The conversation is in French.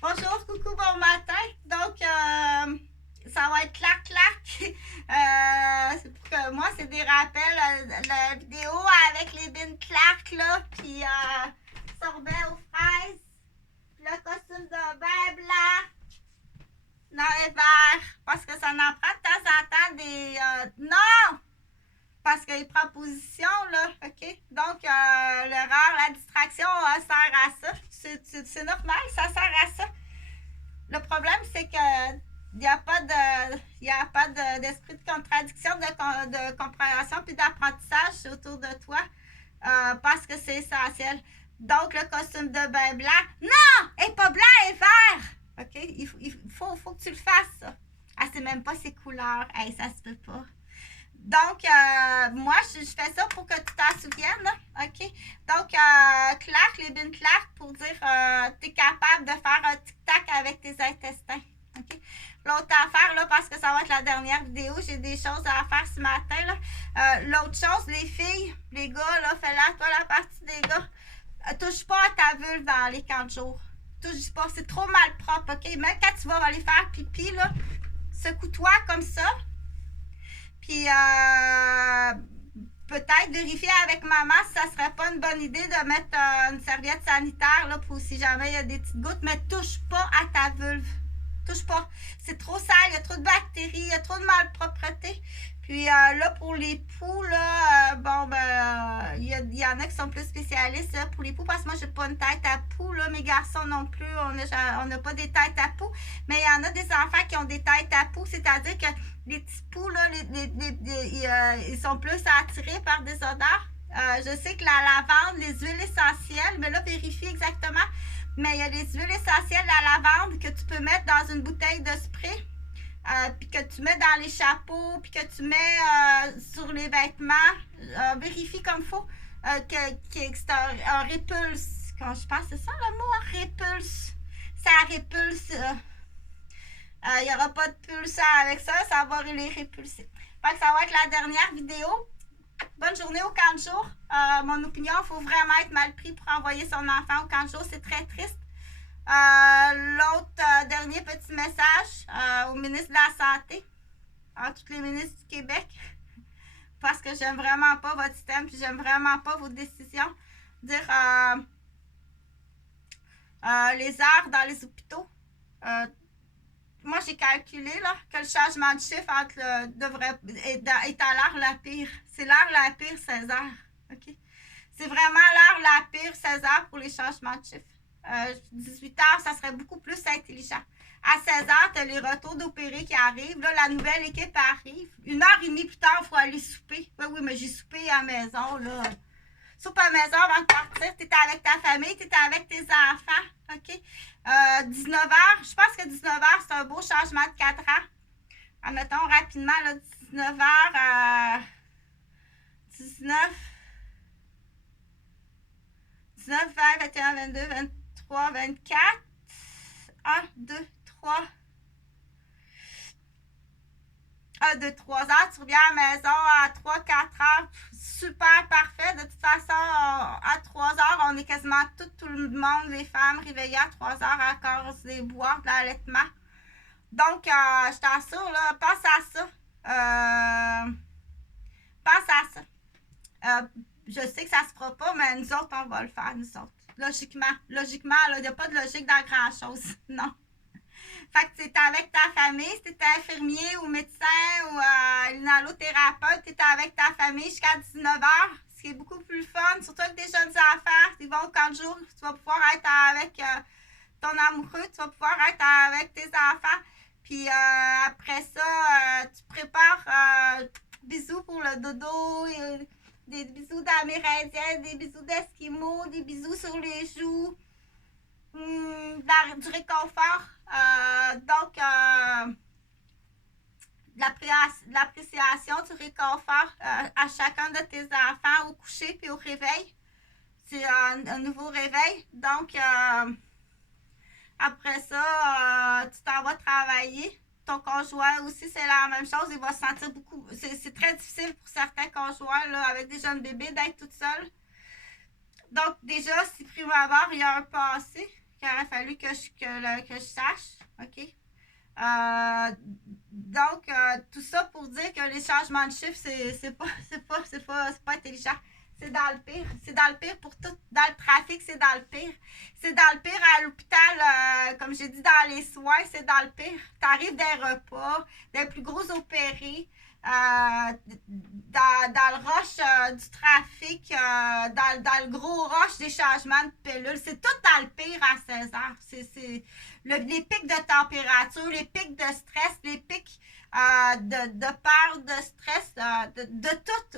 Bonjour, coucou, bon matin. Donc, ça va être clac-clac. C'est pour que moi, c'est des rappels. La vidéo avec les bines clac, là, puis sorbet aux fraises, puis le costume de bain blanc dans les verres. Parce que ça en prend de temps en temps des... non! Parce qu'il prend position, là, OK? Donc, l'erreur, la distraction sert à ça. C'est normal, ça sert à ça. Le problème, c'est que il n'y a pas d'esprit de contradiction, de compréhension puis d'apprentissage autour de toi parce que c'est essentiel. Donc, le costume de bain blanc, non! Et pas blanc et vert! OK? Il faut que tu le fasses, ça. Ah, c'est même pas ses couleurs. Hey, ça se peut pas. Donc, moi, je fais ça pour que tu t'en souviennes, là. OK? Donc, clac, les bines clac pour dire tu es capable de faire un tic-tac avec tes intestins. OK? L'autre affaire, là, parce que ça va être la dernière vidéo, j'ai des choses à faire ce matin, là. L'autre chose, les filles, les gars, là, fais-la, toi, la partie des gars. Touche pas à ta vulve dans les 40 jours. Touche pas, c'est trop mal propre, OK? Même quand tu vas aller faire pipi, là, secoue-toi comme ça. Puis, peut-être vérifier avec maman si ça serait pas une bonne idée de mettre une serviette sanitaire là, pour si jamais il y a des petites gouttes, mais touche pas à ta vulve. Touche pas. C'est trop sale, il y a trop de bactéries, il y a trop de malpropreté. Puis là, pour les poux, là, bon, ben, il y en a qui sont plus spécialistes là, pour les poux, parce que moi, j'ai pas une tête à poux, là, mes garçons non plus, on n'a pas des têtes à poux, mais il y en a des enfants qui ont des têtes à poux, c'est-à-dire que les petits poux, là, ils sont plus attirés par des odeurs. Je sais que la lavande, les huiles essentielles, mais là, vérifie exactement. Mais il y a des huiles essentielles à la lavande que tu peux mettre dans une bouteille de spray. Puis que tu mets dans les chapeaux, puis que tu mets sur les vêtements. Vérifie comme il faut que c'est un répulse. Quand je pense, c'est ça le mot, répulse. Ça répulse. Il n'y aura pas de pulsant avec ça, ça va les répulser. Fait que ça va être la dernière vidéo. Bonne journée au camp de jour. Mon opinion, il faut vraiment être mal pris pour envoyer son enfant au camp de jour. C'est très triste. L'autre dernier petit message au ministre de la Santé, à tous les ministres du Québec, parce que j'aime vraiment pas votre système, puis j'aime vraiment pas vos décisions. Dire les heures dans les hôpitaux. Moi, j'ai calculé là, que le changement de chiffre est à l'heure la pire. C'est l'heure la pire, 16 heures. OK? C'est vraiment l'heure la pire, 16 heures pour les changements de chiffre. 18 heures, ça serait beaucoup plus intelligent. À 16 heures, tu as les retours d'opérés qui arrivent. Là, la nouvelle équipe arrive. 1 heure et demie plus tard, il faut aller souper. Oui, mais j'ai soupé à la maison. Là. Soupe à la maison avant de partir. Tu es avec ta famille, tu es avec tes enfants. OK? 19 heures, je pense que 19 heures, c'est un beau changement de cadran. Admettons rapidement, là, 19 heures, 19, 19, 20, 21, 22, 23, 24. 1, 2, 3. 1, 2, 3 heures. Tu reviens à la maison à 3, 4 heures. Super parfait. De toute façon, à 3 heures, on est quasiment tout le monde, les femmes, réveillées à 3 heures à cause des boires, de l'allaitement. Donc, je t'assure, là, pense à ça. Pense à ça. Je sais que ça se fera pas, mais nous autres, on va le faire, nous autres. Logiquement, il n'y a pas de logique dans grand-chose. Non. Fait que tu es avec ta famille, si tu es infirmier ou médecin ou inhalothérapeute, tu es avec ta famille jusqu'à 19h, ce qui est beaucoup plus fun, surtout avec des jeunes enfants. Ils vont au camp de jour, tu vas pouvoir être avec ton amoureux, tu vas pouvoir être avec tes enfants. Puis après ça, tu prépares bisous pour le dodo, des bisous d'Amérindiens, des bisous d'Esquimaux, des bisous sur les joues. Du réconfort, donc de l'appréciation, du réconfort à chacun de tes enfants au coucher puis au réveil. C'est un nouveau réveil. Donc, après ça, tu t'en vas travailler. Ton conjoint aussi, c'est la même chose. Il va se sentir beaucoup... C'est très difficile pour certains conjoints là, avec des jeunes bébés d'être toute seule. Donc, déjà, si prime abord, il y a un passé qu'il aurait fallu que je sache. OK? Donc, tout ça pour dire que les changements de chiffres, c'est pas intelligent. C'est dans le pire. C'est dans le pire pour tout. Dans le trafic, c'est dans le pire. C'est dans le pire à l'hôpital, comme j'ai dit, dans les soins, c'est dans le pire. T'arrives des repas, des plus gros opérés, dans le rush du trafic, dans le gros rush des changements de pilules. C'est tout dans le pire à 16 heures. Les pics de température, les pics de stress, les pics de peur, de stress, de tout